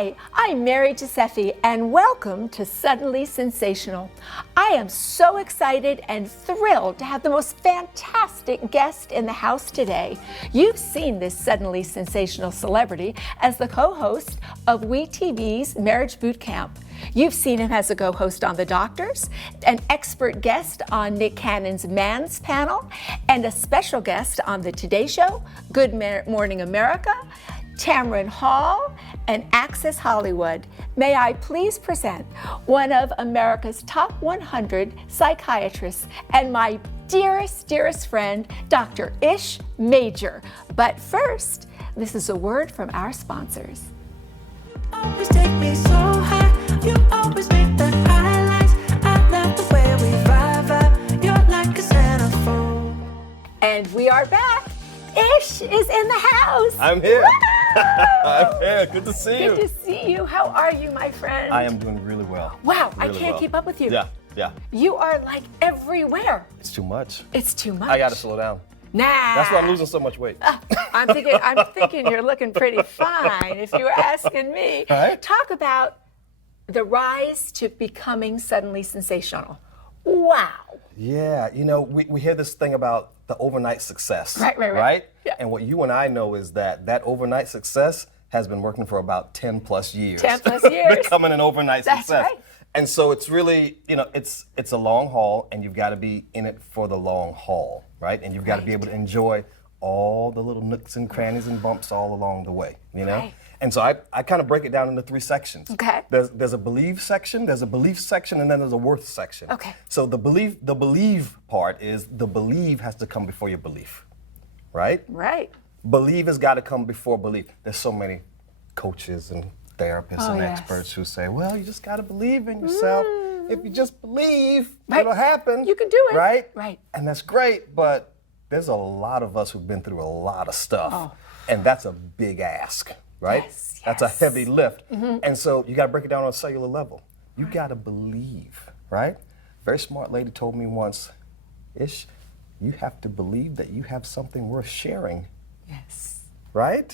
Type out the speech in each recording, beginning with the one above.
Hi, I'm Mary Giuseffi, and welcome to Suddenly Sensational. I am so excited and thrilled to have the most fantastic guest in the house today. You've seen this suddenly sensational celebrity as the co-host of WEtv's Marriage Boot Camp. You've seen him as a co-host on The Doctors, an expert guest on Nick Cannon's Man's Panel, and a special guest on The Today Show, Good Morning America, Tamron Hall, and Access Hollywood. May I please present one of America's top 100 psychiatrists and my dearest, dearest friend, Dr. Ish Major. But first, this is a word from our sponsors. Always take me so high, you always make the highlights. I love the way we vibe, you're like a centerfold. And we are back. Ish is in the house. I'm here. I'm here. Good to see you. Good to see you. How are you, my friend? I am doing really well. Wow, really I can't keep up with you. Yeah. You are like everywhere. It's too much. It's too much. I gotta slow down. Nah. That's why I'm losing so much weight. I'm thinking you're looking pretty fine if you were asking me. Right? Talk about the rise to becoming suddenly sensational. Wow. Yeah, you know, we hear this thing about the overnight success. Right? Yeah. And what you and I know is that overnight success has been working for about 10 plus years. 10 plus years. Becoming an overnight That's success. Right. And so it's really, it's a long haul, and you've got to be in it for the long haul, right? And you've got to be able to enjoy all the little nooks and crannies and bumps all along the way, you know? Right. And so I kind of break it down into 3 sections. Okay. There's a believe section, there's a belief section, and then there's a worth section. Okay. So the believe part is the believe has to come before your belief, right? Right. Believe has got to come before belief. There's so many coaches and therapists and yes. experts who say, well, you just got to believe in yourself. If you just believe, Right. it'll happen. You can do it. Right? Right. And that's great, but there's a lot of us who've been through a lot of stuff, Oh. and that's a big ask, right? Yes, That's a yes. heavy lift. And so you got to break it down on a cellular level. You got to believe, right? Very smart lady told me once, Ish, you have to believe that you have something worth sharing, Yes. right?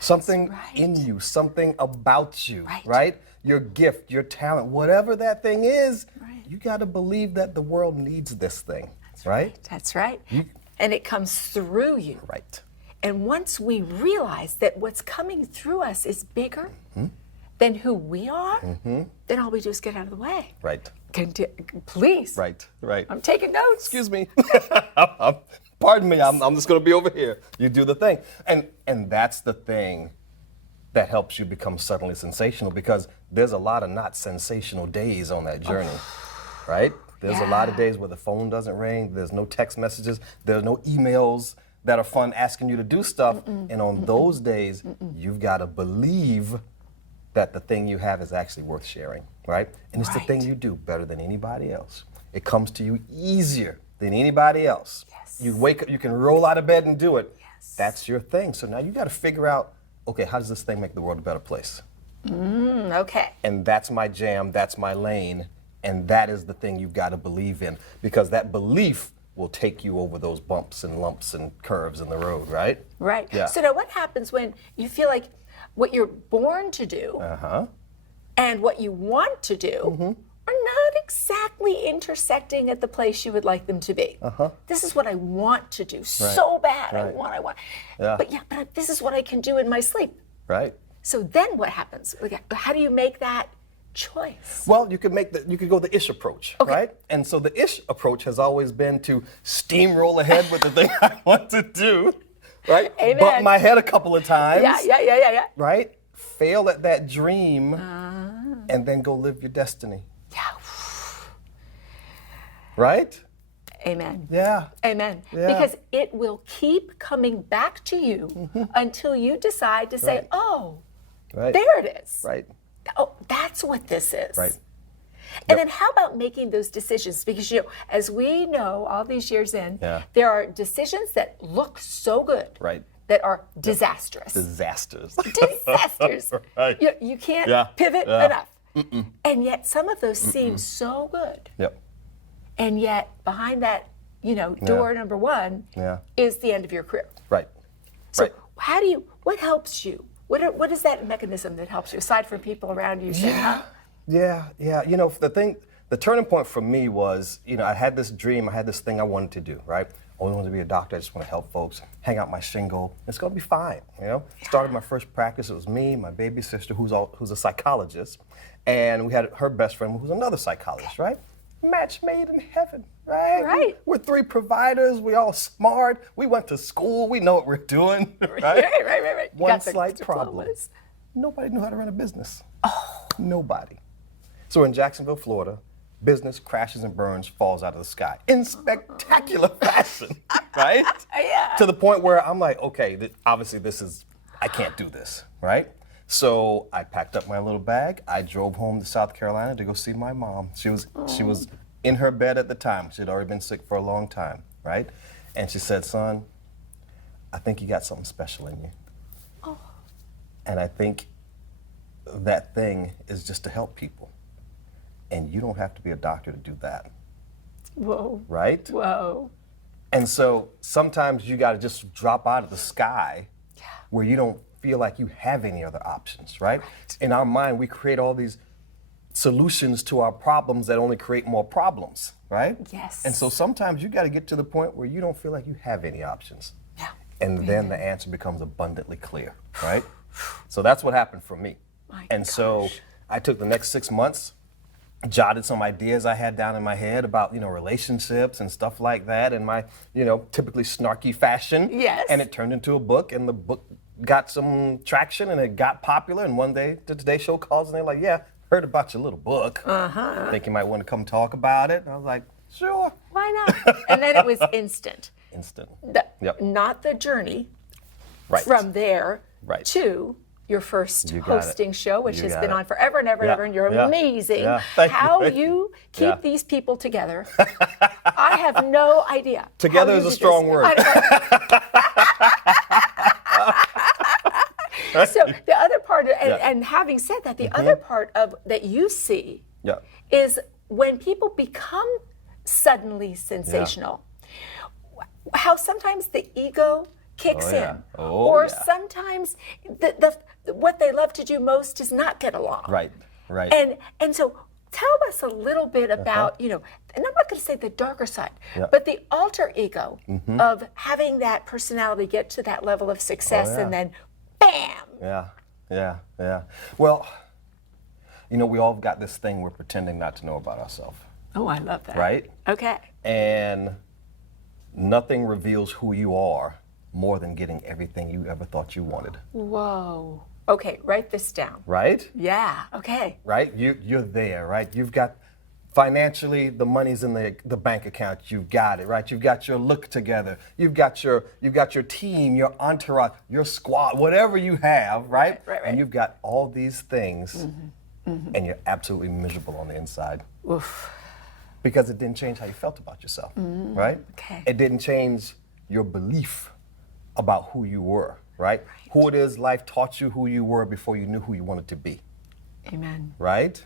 Something right. in you, something about you, Right. right? Your gift, your talent, whatever that thing is, Right. you got to believe that the world needs this thing, right? That's right. And it comes through you. Right. And once we realize that what's coming through us is bigger than who we are, then all we do is get out of the way. Right. Please. Right. I'm taking notes. Excuse me. Pardon me, I'm just gonna be over here. You do the thing. And that's the thing that helps you become suddenly sensational, because there's a lot of not sensational days on that journey, right? There's a lot of days where the phone doesn't ring, there's no text messages, there's no emails that are fun asking you to do stuff. And on those days, you've got to believe that the thing you have is actually worth sharing, right? And it's the thing you do better than anybody else. It comes to you easier than anybody else. Yes. You wake up, you can roll out of bed and do it. Yes. That's your thing. So now you got to figure out, okay, how does this thing make the world a better place? Okay. And that's my jam, that's my lane, and that is the thing you've got to believe in, because that belief will take you over those bumps and lumps and curves in the road, right? Right. Yeah. So now what happens when you feel like what you're born to do and what you want to do are not exactly intersecting at the place you would like them to be? This is what I want to do so bad. I want. Yeah. But this is what I can do in my sleep. Right. So then what happens? Like, how do you make that choice? Well, you could go the ish approach, right? And so the ish approach has always been to steamroll ahead with the thing I want to do, right? Amen. Bump my head a couple of times. Yeah. Right? Fail at that dream, and then go live your destiny. Yeah. Right? Amen. Yeah. Amen. Yeah. Because it will keep coming back to you until you decide to say, oh, Right. there it is. Right. Oh, that's what this is. Right. And then how about making those decisions? Because, as we know, all these years in, Yeah. there are decisions that look so good Right. that are disastrous. Disasters. Disasters. Right. You can't Yeah. pivot Yeah. enough. And yet some of those seem so good. Yep. And yet behind that, door number one Yeah. is the end of your career. Right. So Right. what helps you What is that mechanism that helps you, aside from people around you saying, huh? Yeah. The turning point for me was, I had this dream, I had this thing I wanted to do, right? I always wanted to be a doctor, I just want to help folks, hang out my shingle, it's gonna be fine, Started my first practice, it was me, my baby sister, who's a psychologist, and we had her best friend, who's another psychologist, right? Match made in heaven, right? Right. We're 3 providers, we all smart, we went to school, we know what we're doing, right? Right. You One got the slight problem, diplomas. nobody knew how to run a business. Nobody. So in Jacksonville, Florida, business crashes and burns, falls out of the sky in spectacular fashion, right? Yeah. To the point where I'm like, okay, obviously I can't do this, right? So I packed up my little bag. I drove home to South Carolina to go see my mom. She was in her bed at the time. She had already been sick for a long time, right? And she said, son, I think you got something special in you. Oh. And I think that thing is just to help people. And you don't have to be a doctor to do that. Whoa. Right? Whoa. And so sometimes you got to just drop out of the sky where you don't feel like you have any other options, right? In our mind, we create all these solutions to our problems that only create more problems, right? Yes. And so sometimes you got to get to the point where you don't feel like you have any options. Yeah. And then the answer becomes abundantly clear, right? So that's what happened for me. So I took the next 6 months, jotted some ideas I had down in my head about, relationships and stuff like that in my, typically snarky fashion. Yes. And it turned into a book, and the book got some traction and it got popular. And one day the Today Show calls and they're like, yeah, heard about your little book. Think you might want to come talk about it. And I was like, sure. Why not? And then it was instant. Instant. Yep. Not the journey from there to your first You got hosting it. show, which You has got been it. on forever and ever and ever, and you're Yeah. amazing. Yeah. Thank How you. you keep Yeah. these people together, I have no idea. Together how is you a do strong this. word. So the other part, and having said that, the other part of that you see is when people become suddenly sensational, how sometimes the ego kicks in, or sometimes what they love to do most is not get along. Right. And so tell us a little bit about, and I'm not going to say the darker side, but the alter ego of having that personality get to that level of success and then bam. Yeah. Well, we all got this thing we're pretending not to know about ourselves. Oh, I love that. Right? Okay. And nothing reveals who you are more than getting everything you ever thought you wanted. Whoa. Okay, write this down. Right? Yeah, okay. Right? You're there, right? You've got financially the money's in the bank account. You've got it, right? You've got your look together. You've got your team, your entourage, your squad, whatever you have, right? Right. And you've got all these things and you're absolutely miserable on the inside. Oof. Because it didn't change how you felt about yourself, right? Okay. It didn't change your belief about who you were, right? Who it is life taught you who you were before you knew who you wanted to be. Amen. Right?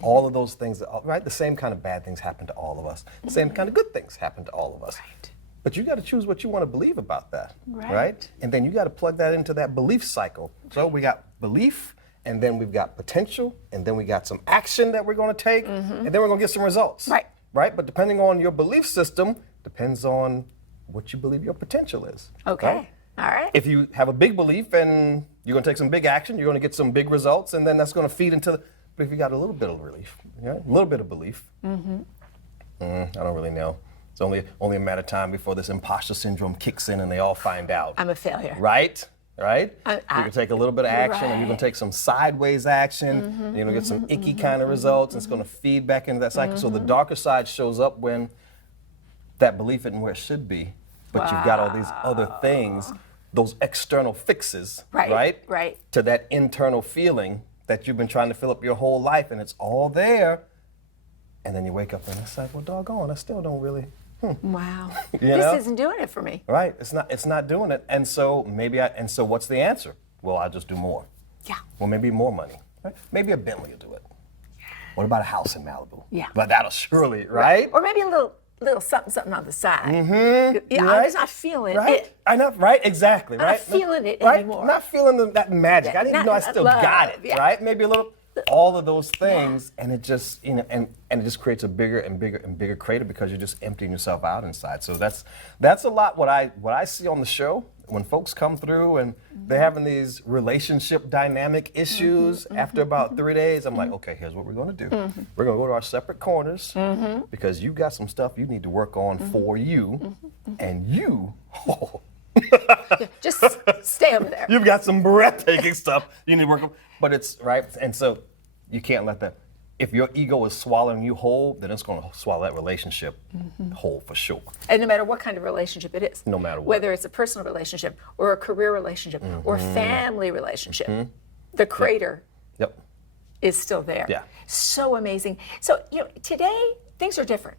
All of those things, right? The same kind of bad things happen to all of us. The same kind of good things happen to all of us. Right. But you got to choose what you want to believe about that, right? And then you got to plug that into that belief cycle. So we got belief, and then we've got potential, and then we got some action that we're going to take, and then we're going to get some results. Right? But depending on your belief system, depends on what you believe your potential is. Okay. Right? All right. If you have a big belief and you're going to take some big action, you're going to get some big results, and then that's going to feed into the. But if you got a little bit of relief, a little bit of belief, I don't really know. It's only a matter of time before this imposter syndrome kicks in and they all find out. I'm a failure. Right? You I- can take a little bit of action, and you can take some sideways action. Get some icky kind of results. It's going to feed back into that cycle. So the darker side shows up when that belief isn't where it should be, but you've got all these other things, those external fixes, right? To that internal feeling that you've been trying to fill up your whole life, and it's all there. And then you wake up and it's like, well, doggone, I still don't really. Wow. You know? This isn't doing it for me. Right. It's not doing it. And so so what's the answer? Well, I'll just do more. Yeah. Well, maybe more money. Right? Maybe a Bentley will do it. What about a house in Malibu? Yeah. But that'll surely, right? Or maybe a little little something on the side. I'm just not feeling it. I know, right? Exactly, I'm right? not feeling it right? anymore. I'm not feeling that magic. I didn't even know I still got it, right? Maybe a little, all of those things, and it just, and it just creates a bigger and bigger and bigger crater because you're just emptying yourself out inside. So that's a lot what I see on the show. When folks come through and they're having these relationship dynamic issues, after about 3 days, I'm like, okay, here's what we're gonna do. We're gonna go to our separate corners because you got some stuff you need to work on for you, and you, Just stay over there. you've got some breathtaking stuff you need to work on. But it's, right, and so you can't let that, if your ego is swallowing you whole, then it's gonna swallow that relationship whole for sure. And no matter what kind of relationship it is. No matter what. Whether it's a personal relationship or a career relationship or family relationship, the crater is still there. Yeah. So amazing. So, today things are different.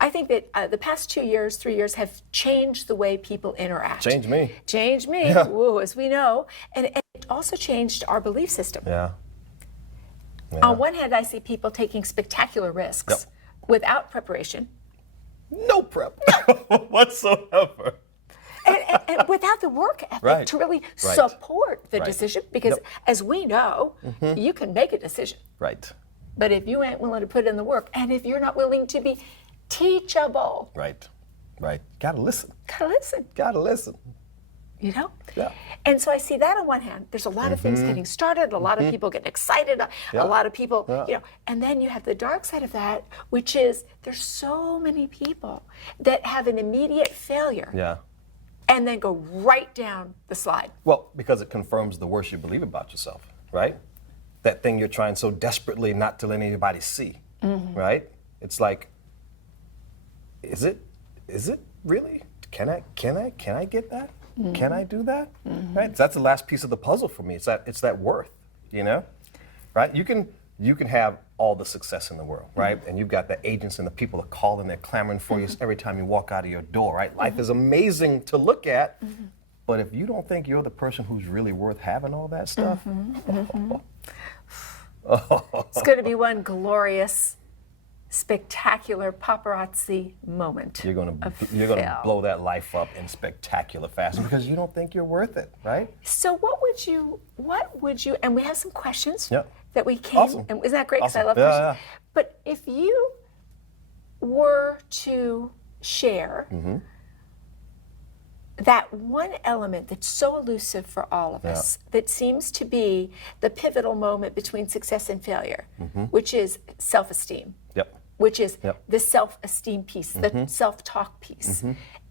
I think that the past 2 years, 3 years have changed the way people interact. Change me. Changed me, woo, as we know. And it also changed our belief system. Yeah. On one hand, I see people taking spectacular risks without preparation. No prep whatsoever. And without the work ethic to really support the decision, because as we know, you can make a decision. Right. But if you ain't willing to put in the work, and if you're not willing to be teachable, Right. Gotta listen. gotta listen. Yeah. And so I see that on one hand. There's a lot of things getting started, a lot of people getting excited, a lot of people, and then you have the dark side of that, which is there's so many people that have an immediate failure. Yeah. And then go right down the slide. Well, because it confirms the worst you believe about yourself, right? That thing you're trying so desperately not to let anybody see, right? It's like, is it really? Can I get that? Can I do that? Right? That's the last piece of the puzzle for me. It's that worth, right? You can have all the success in the world, right? And you've got the agents and the people that call and they're clamoring for you every time you walk out of your door, right? Life is amazing to look at, but if you don't think you're the person who's really worth having all that stuff, It's going to be one glorious, spectacular paparazzi moment. you're gonna blow that life up in spectacular fashion because you don't think you're worth it, right? So what would you, and we have some questions Yep. that we came, Awesome. and isn't that great? Because I Awesome. love Yeah, questions. yeah. But if you were to share that one element that's so elusive for all of us, that seems to be the pivotal moment between success and failure, which is self-esteem. Yep. Which is the self-esteem piece, the self-talk piece.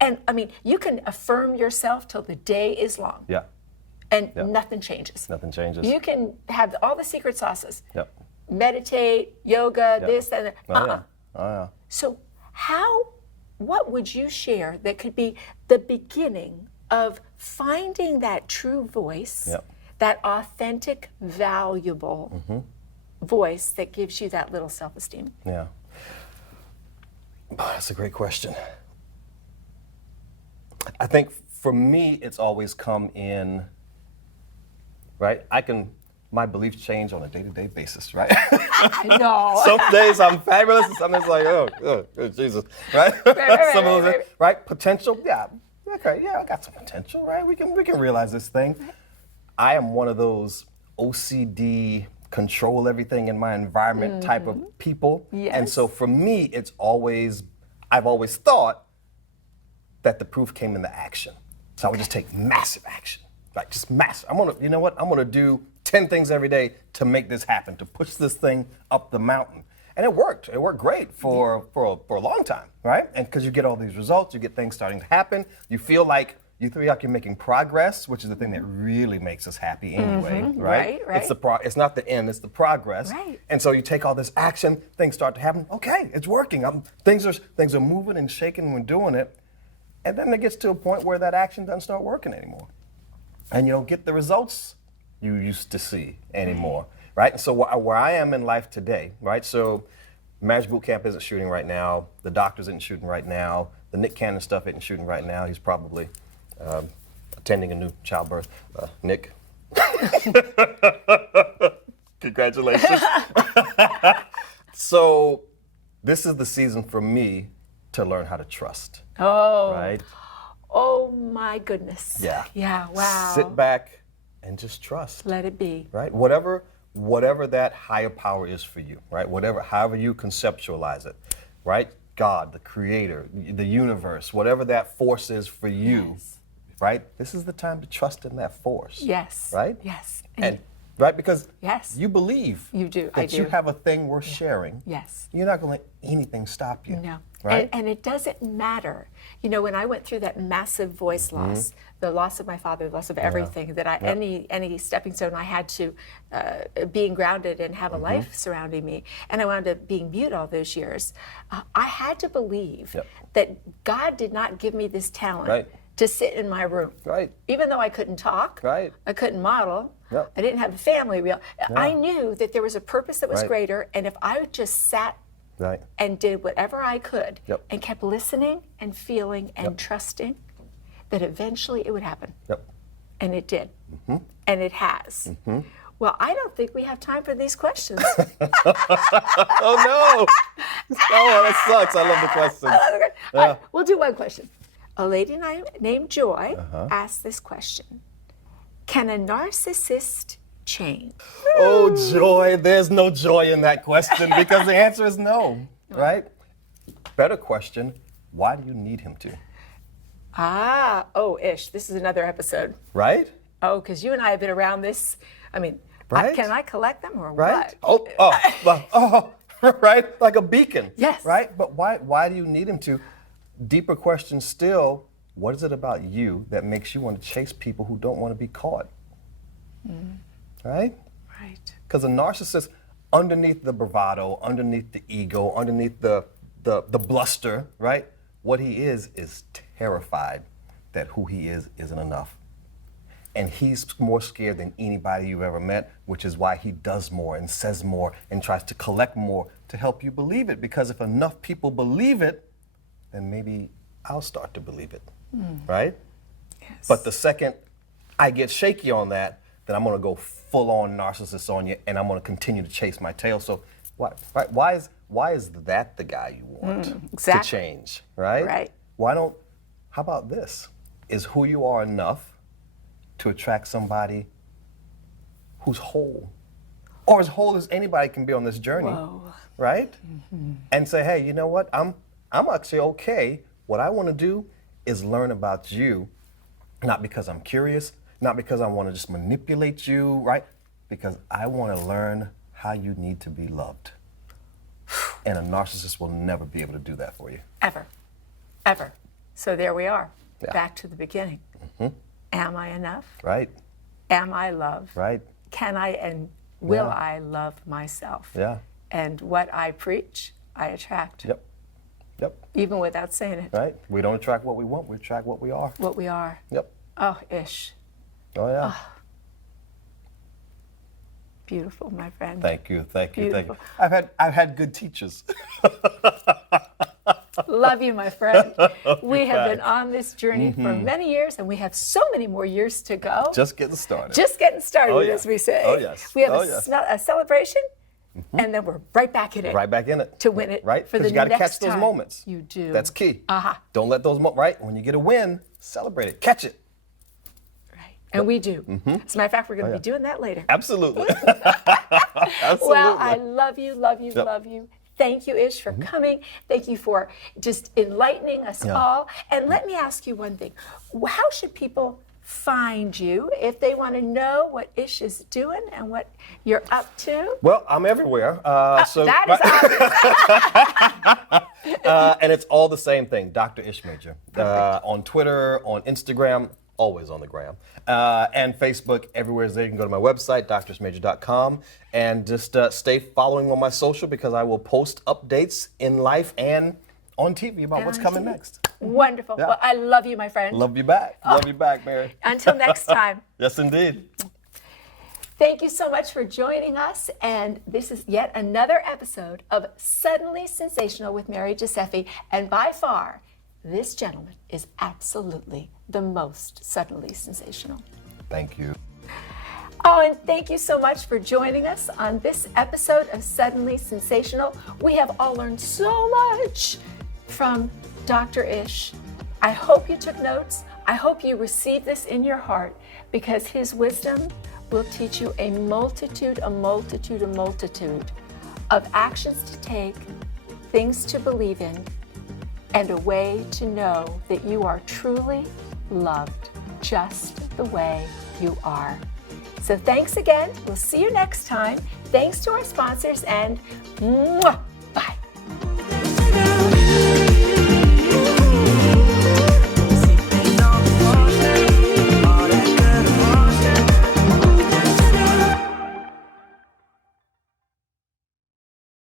And I mean, you can affirm yourself till the day is long. Yeah. And nothing changes. Nothing changes. You can have all the secret sauces. Yep. Meditate, yoga, this, that, Oh, yeah. So what would you share that could be the beginning of finding that true voice, that authentic, valuable voice that gives you that little self-esteem? Yeah. That's a great question. I think for me, it's always come in, right? My beliefs change on a day-to-day basis, right? I know. Some days I'm fabulous, and some days like, oh, Jesus, right? Some of those, right? Potential, yeah, okay, yeah, I got some potential, right? We can realize this thing. I am one of those OCD, control everything in my environment type of people, and so for me, I've always thought that the proof came in the action. So I would just take massive action, like just massive. I'm gonna do 10 things every day to make this happen, to push this thing up the mountain. And it worked. It worked great for a long time, right? And because you get all these results, you get things starting to happen. You feel like you're making progress, which is the thing that really makes us happy anyway, right? Right. It's not the end, it's the progress. Right. And so you take all this action, things start to happen. Okay, it's working. Things are moving and shaking and we're doing it. And then it gets to a point where that action doesn't start working anymore. And you don't get the results you used to see anymore, right? And so where I am in life today, right? So Marriage Boot Camp isn't shooting right now. The Doctors isn't shooting right now. The Nick Cannon stuff isn't shooting right now. He's probably attending a new childbirth. Nick. Congratulations. So this is the season for me to learn how to trust. Oh. Right? Oh my goodness. Yeah. Yeah. Wow. Sit back and just trust. Let it be. Right? Whatever that higher power is for you, right? However you conceptualize it, right? God, the creator, the universe, whatever that force is for you, Yes. right? This is the time to trust in that force. Yes. Right? Yes. And right, because Yes. you believe You do. that I do. you have a thing worth sharing. Yes. You're not going to let anything stop you. No. Right? And it doesn't matter. You know, when I went through that massive voice loss, the loss of my father, the loss of everything, that any stepping stone I had to being grounded and have a life surrounding me, and I wound up being mute all those years, I had to believe that God did not give me this talent to sit in my room. Right. Even though I couldn't talk, Right. I couldn't model, Yep. I didn't have a family real. I knew that there was a purpose that was Right. greater, and if I just sat Right. and did whatever I could Yep. and kept listening and feeling and trusting, that eventually it would happen. Yep. And it did. And it has. Well, I don't think we have time for these questions. Oh no! Oh, that sucks. I love the questions. All right, we'll do one question. A lady named Joy asked this question. Can a narcissist change? Oh, joy. There's no joy in that question because the answer is no, right? Better question, why do you need him to? Ish, this is another episode. Right? Oh, because you and I have been around this. I mean, Right? can I collect them or Right? what? Right? Like a beacon. Yes. Right? But why do you need him to? Deeper question still, what is it about you that makes you want to chase people who don't want to be caught? Right? Right. Because a narcissist, underneath the bravado, underneath the ego, underneath the bluster, right? What he is terrified that who he is isn't enough. And he's more scared than anybody you've ever met, which is why he does more and says more and tries to collect more to help you believe it. Because if enough people believe it, then maybe I'll start to believe it, right? Yes. But the second I get shaky on that, then I'm gonna go full on narcissist on you and I'm gonna continue to chase my tail. So why is that the guy you want exactly. to change, right? Right. How about this? Is who you are enough to attract somebody who's whole? Or as whole as anybody can be on this journey, right? And say, hey, you know what? I'm actually okay. What I wanna do is learn about you, not because I'm curious, not because I want to just manipulate you, right? Because I want to learn how you need to be loved. And a narcissist will never be able to do that for you. Ever. Ever. So there we are. Yeah. Back to the beginning. Am I enough? Right? Am I loved? Right? Can I and will Yeah. I love myself? Yeah. And what I preach, I attract. Yep. Even without saying it. Right? We don't attract what we want, we attract what we are. What we are. Yep. Oh, ish. Oh yeah. Beautiful, my friend. Thank you. Beautiful. I've had good teachers. Love you, my friend. We have been on this journey for many years, and we have so many more years to go. Just getting started. Just getting started, Oh, yeah. as we say. Oh, yes. We have Oh, a, yes. a celebration, and then we're right back in it. Right back in it. To win it. Right? For the Because you got to next catch those time. moments. You do. That's key. Uh-huh. Don't let those moments, right? When you get a win, celebrate it. Catch it. Right. And we do. As a matter of fact, we're going to be doing that later. Absolutely. Absolutely. Well, I love you, love you, love you. Thank you, Ish, for coming. Thank you for just enlightening us all. And let me ask you one thing. How should people find you if they want to know what Ish is doing and what you're up to? Well, I'm everywhere. That is obvious. And it's all the same thing, Dr. Ish Major. On Twitter, on Instagram, always on the gram. And Facebook, everywhere is there. You can go to my website, drishmajor.com, and just stay following on my social because I will post updates in life and on TV about what's coming next. Wonderful. Yeah. Well, I love you, my friend. Love you back. Love you back, Mary. Until next time. Yes, indeed. Thank you so much for joining us. And this is yet another episode of Suddenly Sensational with Mary Giuseffi. And by far, this gentleman is absolutely the most suddenly sensational. Thank you. Oh, and thank you so much for joining us on this episode of Suddenly Sensational. We have all learned so much. from Dr. Ish. I hope you took notes. I hope you receive this in your heart, because his wisdom will teach you a multitude of actions to take, things to believe in, and a way to know that you are truly loved just the way you are. So thanks again. We'll see you next time. Thanks to our sponsors, and bye.